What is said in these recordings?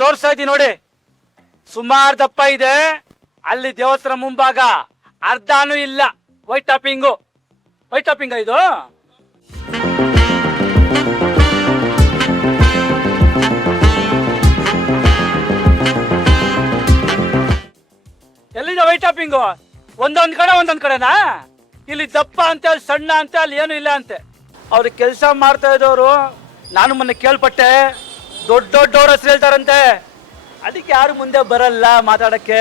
ತೋರ್ಸ್ತಾ ಇದ್ದೀನಿ ನೋಡಿ. ಸುಮಾರು ದಪ್ಪ ಇದೆ. ಅಲ್ಲಿ ದೇವಸ್ಥಾನ ಮುಂಭಾಗ ಅರ್ಧನೂ ಇಲ್ಲ. ವೈಟ್ ಟಾಪಿಂಗು ವೈಟ್ ಟಾಪಿಂಗ ಇದು? ಎಲ್ಲಿದೆ ವೈಟ್ ಟಾಪಿಂಗು ಒಂದೊಂದ್ ಕಡೆ, ಒಂದೊಂದ್ ಕಡೆನಾ? ಇಲ್ಲಿ ದಪ್ಪ ಅಂತೆ, ಅಲ್ಲಿ ಸಣ್ಣ ಅಂತೆ, ಅಲ್ಲಿ ಏನು ಇಲ್ಲ ಅಂತೆ. ಅವ್ರಿಗೆ ಕೆಲಸ ಮಾಡ್ತಾ ಇದ್ದವರು ನಾನು ಮೊನ್ನೆ ಕೇಳ್ಪಟ್ಟೆ. ದೊಡ್ಡ ದೊಡ್ಡವ್ರ ಹೆಸರು ಹೇಳ್ತಾರಂತೆ. ಅದಕ್ಕೆ ಯಾರು ಮುಂದೆ ಬರಲ್ಲ ಮಾತಾಡಕ್ಕೆ.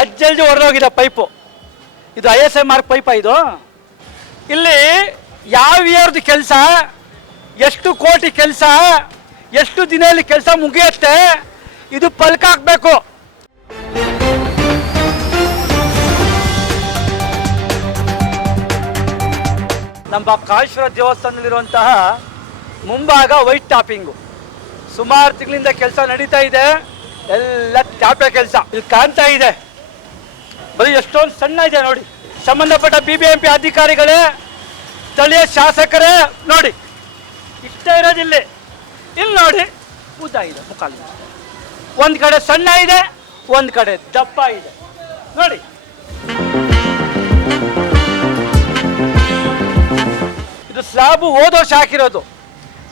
ಅಜ್ಜಲ್ಜಿ ಹೊಡೆದೋಗಿದೆ ಪೈಪು. ಇದು I S I mark pipe ಇದು. ಇಲ್ಲಿ ಯಾವ ಇಯರ್ದು ಕೆಲಸ? ಎಷ್ಟು ಕೋಟಿ ಕೆಲಸ? ಎಷ್ಟು ದಿನದಲ್ಲಿ ಕೆಲಸ ಮುಗಿಯುತ್ತೆ? ಇದು ಪಲ್ಕ ಹಾಕ್ಬೇಕು. ನಮ್ಮ ಕಾಳೇಶ್ವರ ದೇವಸ್ಥಾನದಲ್ಲಿರುವಂತಹ ಮುಂಭಾಗ ವೈಟ್ ಟಾಪಿಂಗು. ಸುಮಾರು ತಿಂಗಳಿಂದ ಕೆಲಸ ನಡೀತಾ ಇದೆ. ಎಲ್ಲ ತ್ಯಾಪೆ ಕೆಲಸ. ಇಲ್ಲಿ ಕಾಣ್ತಾ ಇದೆ. ಬರೀ ಎಷ್ಟೊಂದು ಸಣ್ಣ ಇದೆ ನೋಡಿ. ಸಂಬಂಧಪಟ್ಟ ಬಿ ಬಿ ಎಂ ಪಿ ಅಧಿಕಾರಿಗಳೇ, ಸ್ಥಳೀಯ ಶಾಸಕರೇ, ನೋಡಿ. ಇಷ್ಟೇ ಇರೋದಿಲ್ಲ ಇಲ್ಲಿ. ನೋಡಿ. ಉದ್ದ ಇದೆ ಮುಖಾಲ ಒಂದು ಕಡೆ ಸಣ್ಣ ಇದೆ, ಒಂದು ಕಡೆ ದಪ್ಪ ಇದೆ. ನೋಡಿ. ಇದು ಸ್ಲಾಬು ಓದೋ ಶಾಕಿರೋದು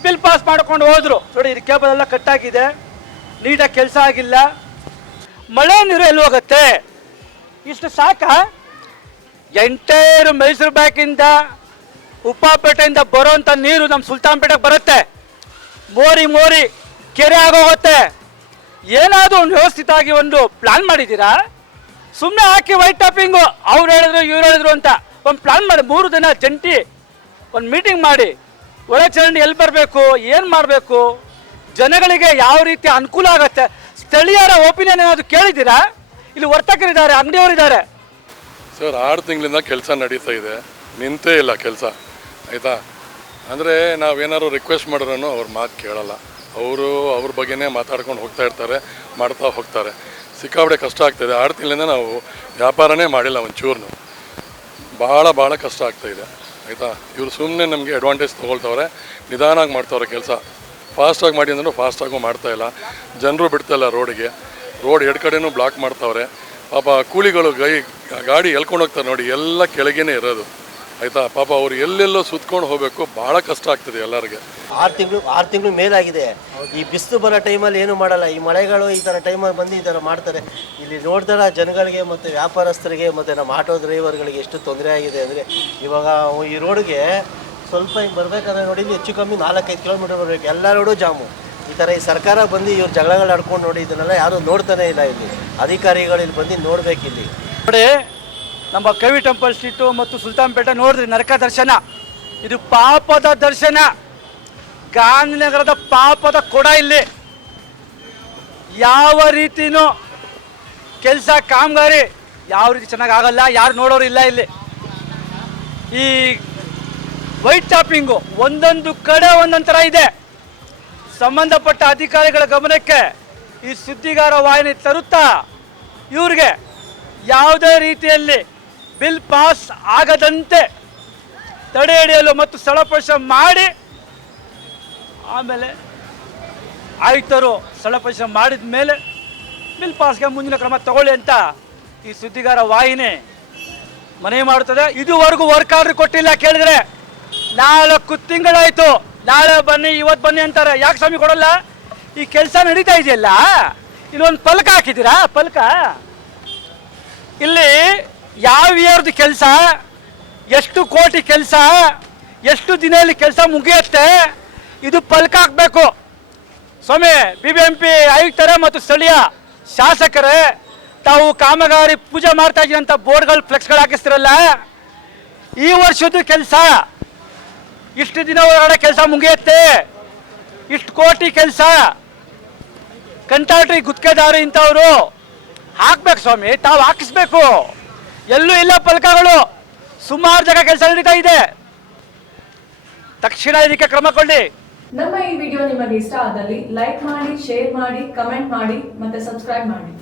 ಬಿಲ್ ಪಾಸ್ ಮಾಡ್ಕೊಂಡು ಹೋದ್ರು. ನೋಡಿ, ಇದು ಕೇಬಲ್ ಎಲ್ಲ ಆಗಿದೆ ನೀಟಾಗಿ ಕೆಲಸ ಆಗಿಲ್ಲ. ಮಳೆ ನೀರು ಎಲ್ಲಿ ಹೋಗುತ್ತೆ? ಇಷ್ಟು ಸಾಕ? ಎಂಟೇರು ಮೈಸೂರು ಬ್ಯಾಕಿಂದ ಉಪ್ಪಾಪೇಟೆಯಿಂದ ಬರೋವಂಥ ನೀರು ನಮ್ಮ ಸುಲ್ತಾನ್ಪೇಟೆಗೆ ಬರುತ್ತೆ. ಮೋರಿ ಮೋರಿ, ಕೆರೆ ಆಗೋಗುತ್ತೆ. ಏನಾದರೂ ಒಂದು ವ್ಯವಸ್ಥಿತವಾಗಿ ಒಂದು ಪ್ಲಾನ್ ಮಾಡಿದ್ದೀರಾ? ಸುಮ್ಮನೆ ಹಾಕಿ ವೈಟ್ ಟಾಪಿಂಗು. ಅವ್ರು ಹೇಳಿದ್ರು, ಇವ್ರು ಹೇಳಿದ್ರು ಅಂತ. ಒಂದು ಪ್ಲಾನ್ ಮಾಡಿ, ಮೂರು ದಿನ ಜಂಟಿ ಒಂದು ಮೀಟಿಂಗ್ ಮಾಡಿ. ಒಳ ಚರಂಡಿ ಎಲ್ಲಿ ಬರಬೇಕು, ಏನು ಮಾಡಬೇಕು? ಜನಗಳಿಗೆ ಯಾವ ರೀತಿ ಅನುಕೂಲ ಆಗುತ್ತೆ? ಸ್ಥಳೀಯರ ಒಪಿನಿಯನ್ ಏನಾದರೂ ಕೇಳಿದ್ದೀರಾ? ಇಲ್ಲಿ ವರ್ತಕರಿದ್ದಾರೆ, ಅಂಗಡಿಯವರಿದ್ದಾರೆ. ಸರ್, ಆರು ತಿಂಗಳಿಂದ ಕೆಲಸ ನಡೀತಾ ಇದೆ. ನಿಂತೇ ಇಲ್ಲ ಕೆಲಸ, ಆಯಿತಾ? ಅಂದರೆ ನಾವೇನಾದ್ರು ರಿಕ್ವೆಸ್ಟ್ ಮಾಡಿದ್ರೂ ಅವ್ರ ಮಾತು ಕೇಳಲ್ಲ. ಅವರು ಅವ್ರ ಬಗ್ಗೆನೇ ಮಾತಾಡ್ಕೊಂಡು ಹೋಗ್ತಾ ಇರ್ತಾರೆ, ಮಾಡ್ತಾ ಹೋಗ್ತಾರೆ. ಸಿಕ್ಕಾಪಟ್ಟೆ ಕಷ್ಟ ಆಗ್ತಾಯಿದೆ ಆರು ತಿಂಗಳಿಂದ ನಾವು ವ್ಯಾಪಾರನೇ ಮಾಡಿಲ್ಲ ಒಂಚೂರು ಭಾಳ ಭಾಳ ಕಷ್ಟ ಆಗ್ತಾಯಿದೆ ಆಯಿತಾ? ಇವರು ಸುಮ್ಮನೆ ನಮಗೆ ಅಡ್ವಾಂಟೇಜ್ ತೊಗೊಳ್ತವ್ರೆ ನಿಧಾನಾಗಿ ಮಾಡ್ತವ್ರೆ ಕೆಲಸ. ಫಾಸ್ಟಾಗಿ ಮಾಡಿ ಅಂದ್ರೂ ಫಾಸ್ಟಾಗೂ ಮಾಡ್ತಾ ಇಲ್ಲ. ಜನರು ಬಿಡ್ತಾಯಿಲ್ಲ ರೋಡಿಗೆ. ರೋಡ್ ಎರಡು ಕಡೆನೂ ಬ್ಲಾಕ್ ಮಾಡ್ತವ್ರೆ. ಪಾಪ ಕೂಲಿಗಳು ಗೈ ಗಾಡಿ ಎಲ್ಕೊಂಡು ಹೋಗ್ತಾರೆ ನೋಡಿ, ಎಲ್ಲ ಕೆಳಗೇನೆ ಇರೋದು. ಆಯಿತಾ? ಪಾಪ ಅವ್ರು ಎಲ್ಲೆಲ್ಲೋ ಸುತ್ಕೊಂಡು ಹೋಗಬೇಕು. ಭಾಳ ಕಷ್ಟ ಆಗ್ತದೆ ಎಲ್ಲರಿಗೆ. ಆರು ತಿಂಗಳು ಆರು ತಿಂಗಳು ಮೇಲಾಗಿದೆ. ಈ ಬಿಸಿಲು ಬರೋ ಟೈಮಲ್ಲಿ ಏನು ಮಾಡಲ್ಲ. ಈ ಮಳೆಗಳು ಈ ಥರ ಟೈಮಲ್ಲಿ ಬಂದು ಈ ಥರ ಮಾಡ್ತಾರೆ. ಇಲ್ಲಿ ನೋಡಿದ್ರೆ ಜನಗಳಿಗೆ ಮತ್ತು ವ್ಯಾಪಾರಸ್ಥರಿಗೆ ಮತ್ತು ನಮ್ಮ ಆಟೋ ಡ್ರೈವರ್ಗಳಿಗೆ ಎಷ್ಟು ತೊಂದರೆ ಆಗಿದೆ ಅಂದರೆ ಇವಾಗ ಈ ರೋಡ್ಗೆ ಸ್ವಲ್ಪ ಹಿಂಗೆ ಬರಬೇಕಾದ್ರೆ ನೋಡಿ ಇಲ್ಲಿ ಹೆಚ್ಚು ಕಮ್ಮಿ ನಾಲ್ಕೈದು ಕಿಲೋಮೀಟರ್ ಬರಬೇಕು. ಎಲ್ಲ ರೋಡು ಜಾಮು. ಈ ಥರ ಈ ಸರ್ಕಾರ ಬಂದು ಇವ್ರು ಜಗಳಗಳು ಆಡ್ಕೊಂಡು ನೋಡಿ ಇದನ್ನೆಲ್ಲ ಯಾರೂ ನೋಡ್ತಾನೆ ಇಲ್ಲ ಇಲ್ಲಿ. ಅಧಿಕಾರಿಗಳು ಇಲ್ಲಿ ಬಂದು ನೋಡ್ಬೇಕು ಇಲ್ಲಿ ನೋಡಿ ನಮ್ಮ ಕವಿ ಟೆಂಪಲ್ ಸ್ಟ್ರೀಟು ಮತ್ತು ಸುಲ್ತಾನ್ಪೇಟೆ ನೋಡಿದ್ರಿ, ನರಕ ದರ್ಶನ. ಇದು ಪಾಪದ ದರ್ಶನ. ಗಾಂಧಿನಗರದ ಪಾಪದ ಕೊಡ ಇಲ್ಲಿ. ಯಾವ ರೀತಿನೂ ಕೆಲಸ ಕಾಮಗಾರಿ ಯಾವ ರೀತಿ ಚೆನ್ನಾಗಿ ಆಗಲ್ಲ ಯಾರು ನೋಡೋರು ಇಲ್ಲ ಇಲ್ಲಿ. ಈ ವೈಟ್ ಟಾಪಿಂಗು ಒಂದೊಂದು ಕಡೆ ಒಂದೊಂದು ಇದೆ. ಸಂಬಂಧಪಟ್ಟ ಅಧಿಕಾರಿಗಳ ಗಮನಕ್ಕೆ ಈ ಸುದ್ದಿಗಾರ ವಾಹಿನಿ ತರುತ್ತಾ? ಇವ್ರಿಗೆ ಯಾವುದೇ ರೀತಿಯಲ್ಲಿ ಬಿಲ್ ಪಾಸ್ ಆಗದಂತೆ ತಡೆ ಹಿಡಿಯಲು ಮತ್ತು ಸ್ಥಳಪರಿಶ ಮಾಡಿ ಆಮೇಲೆ ಆಯುಕ್ತರು ಸ್ಥಳಪರಿಶ ಮಾಡಿದ ಮೇಲೆ ಬಿಲ್ ಪಾಸ್ಗೆ ಮುಂದಿನ ಕ್ರಮ ತಗೊಳ್ಳಿ ಅಂತ ಈ ಸುದ್ದಿಗಾರ ವಾಹಿನಿ ಮನವಿ ಮಾಡುತ್ತದೆ. ಇದುವರೆಗೂ ವರ್ಕ್ ಆರ್ಡರ್ ಕೊಟ್ಟಿಲ್ಲ ಕೇಳಿದ್ರೆ ನಾಲ್ಕು ತಿಂಗಳಾಯ್ತು. ನಾಳೆ ಬನ್ನಿ, ಇವತ್ತು ಬನ್ನಿ ಅಂತಾರೆ. ಯಾಕೆ ಸ್ವಾಮಿ ಕೊಡಲ್ಲ? ಈ ಕೆಲಸ ನಡೀತಾ ಇದೆಯಲ್ಲ? ಇಲ್ಲೊಂದು ಪಲಕ ಹಾಕಿದ್ದೀರಾ? ಪಲಕ? ಇಲ್ಲಿ ಯಾವ ಇಯರ್ದು ಕೆಲಸ? ಎಷ್ಟು ಕೋಟಿ ಕೆಲಸ? ಎಷ್ಟು ದಿನದಲ್ಲಿ ಕೆಲಸ ಮುಗಿಯುತ್ತೆ? ಇದು ಪಲ್ಕ ಹಾಕ್ಬೇಕು. ಸ್ವಾಮಿ ಬಿ ಬಿ ಎಂ ಪಿ ಆಯುಕ್ತರೇ ಮತ್ತು ಸ್ಥಳೀಯ ಶಾಸಕರೇ, ತಾವು ಕಾಮಗಾರಿ ಪೂಜೆ ಮಾಡ್ತಾ ಇದ್ದಂಥ ಬೋರ್ಡ್ಗಳು, ಫ್ಲೆಕ್ಸ್ಗಳು ಹಾಕಿಸ್ತಿರಲ್ಲ? ಈ ವರ್ಷದ್ದು ಕೆಲಸ, ಇಷ್ಟು ದಿನ ಒಳಗಡೆ ಕೆಲಸ ಮುಗಿಯುತ್ತೆ. ಇಷ್ಟು ಕೋಟಿ ಕೆಲಸ. ಕಂಟಾಟ್ರಿ ಗುತ್ತಿಗೆದಾರು ಇಂಥವರು. ಹಾಕ್ಬೇಕು ಸ್ವಾಮಿ, ತಾವು ಹಾಕಿಸ್ಬೇಕು. ಎಲ್ಲೂ ಇಲ್ಲ ಫಲಕಗಳು. ಸುಮಾರು ಜಾಗ ಕೆಲಸ ನಡೀತಾ ಇದೆ. ತಕ್ಷಣ ಇದಕ್ಕೆ ಕ್ರಮ ಕೊಳ್ಳಿ ನಮ್ಮ ಈ ವಿಡಿಯೋ ನಿಮಗೆ ಇಷ್ಟ ಆದಲ್ಲಿ ಲೈಕ್ ಮಾಡಿ, ಶೇರ್ ಮಾಡಿ, ಕಮೆಂಟ್ ಮಾಡಿ ಮತ್ತೆ ಸಬ್ಸ್ಕ್ರೈಬ್ ಮಾಡಿ.